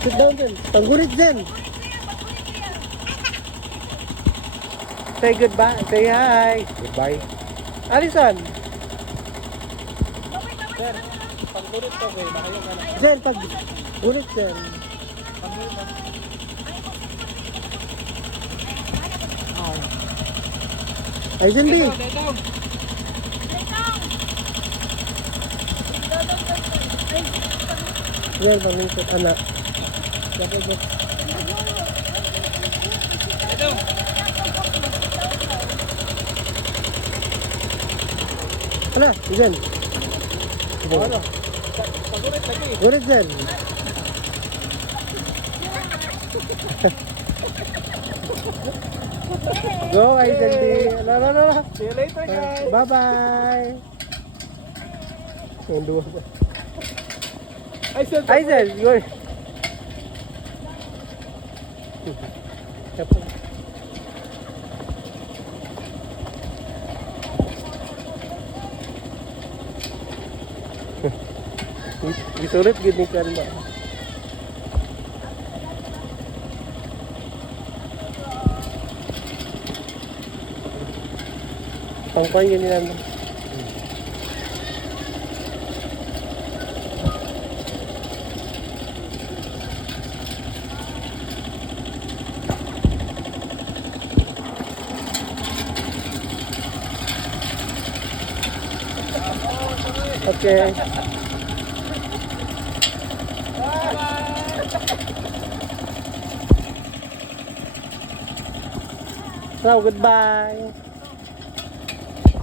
Sit down Zen. Panggurit Zen. Say goodbye. Say hi. Goodbye. Alison. Sir, pangkulit to kay makayo ka na. Zen, pag gurit Zen. Pangkulit to. Ay, Zen B. Dito. Zen, panglisot anak. Dito. Ano? Zen. Ano? Pangkulit lagi. Gurit Zen. Go, ay Zen B. No. See you later guys. Bye-bye. Yung dua ba? Ay, sir. Ay, Zen. Go. Isulit gini kan ba? Pangkuhan yun nila. Okay. So, goodbye.